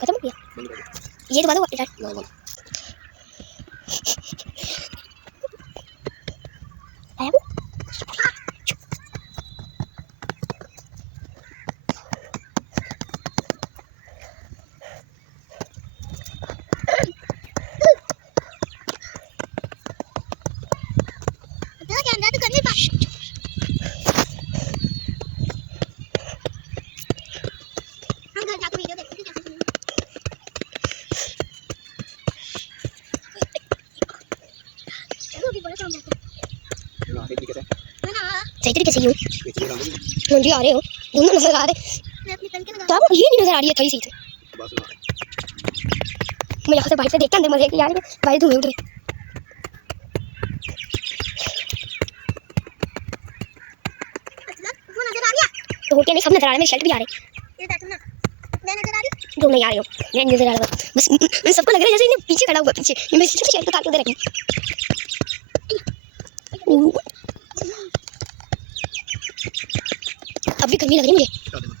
खत्म हो गया ये तो बात आया वो सही तरीके से यूं मुझे आ रहे हो दोनों नजर आ रहे तो आपको ये नहीं नजर आ रही है थोड़ी सी मैं यहाँ से बाहर से देखता अंदर मजे यार बाहर धुएं उड़ रहे तो होके नहीं सब नजर आ रहे हैं शर्ट भी आ रहे जो नहीं आ रहे हो मैं नजर आ रहा बस मैं सबको लग रहा है जैसे इन्हें पीछे खड़ा हुआ पीछे मैं शर्ट उतार के उधर रखी अभी गर्मी लग रही है मुझे